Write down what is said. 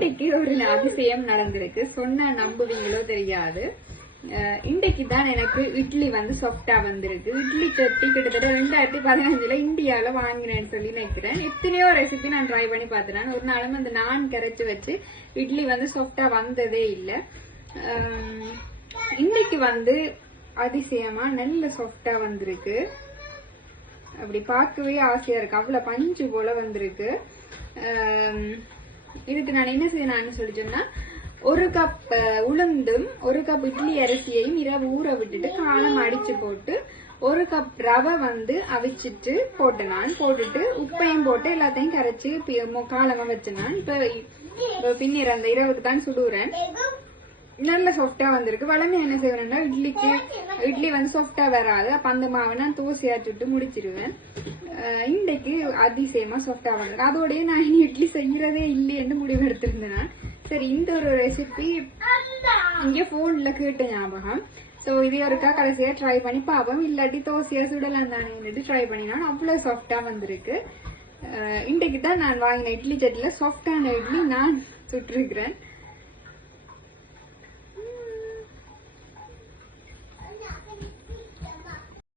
இன்றைக்கு ஒரு அதிசயம் நடந்திருக்கு. சொன்ன நம்புவீங்களோ தெரியாது. இன்றைக்கு தான் எனக்கு இட்லி வந்து சாஃப்டா வந்திருக்கு. இட்லி சட்டி கிட்டத்தட்ட 2015 இந்தியாவில வாங்கினேன்னு சொல்லி நினைக்கிறேன். எத்தனையோ ரெசிபி நான் ட்ரை பண்ணி பார்த்துட்டேன். ஒரு நாளும் அந்த நான் கரைச்சு வச்சு இட்லி வந்து சாஃப்டா வந்ததே இல்லை. இன்னைக்கு வந்து அதிசயமா நல்ல சாஃப்டா வந்திருக்கு. அப்படி பார்க்கவே ஆசையா இருக்கு. அவ்வளவு பஞ்சு போல வந்திருக்கு. இதுக்கு நான் என்ன செய்யணும்னு சொல்லி சொன்னா, 1 கப் உளுந்தும் 1 கப் இட்லி அரிசியையும் இரவு ஊற விட்டுட்டு காலம் அடிச்சு போட்டு 1 கப் ரவை வந்து அவிச்சிட்டு போட்டுட்டு உப்பையும் போட்டு எல்லாத்தையும் கரைச்சி காலமா வச்சுனான். இப்ப பின்னர் அந்த இரவுக்கு தான் சுடுறேன். நல்ல சாஃப்டா வந்திருக்கு. வளமே என்ன செய்வேன்னா, இட்லி வந்து சாஃப்டா வராது. அப்ப அந்த மாவை நான் தோசையாச்சுட்டு முடிச்சிருவேன். இன்றைக்கு அதிசயமா சாஃப்டா வந்திருக்கு. அதோடய நான் இனி இட்லி செய்யறதே இல்லைன்னு முடிவு எடுத்திருந்தேன். சரி, இந்த ஒரு ரெசிபி இங்க போன்ல கேட்ட ஞாபகம். சோ இதே ஒருக்கா கடைசியா ட்ரை பண்ணி பாப்போம். இல்லாட்டி தோசையா சுடலாம் தானே ட்ரை பண்ணினா அவ்வளவு சாஃப்டா வந்திருக்கு. இன்றைக்கு தான் நான் வாங்கின இட்லி சட்டில சாஃப்டான இட்லி நான் சுட்டிருக்கிறேன்.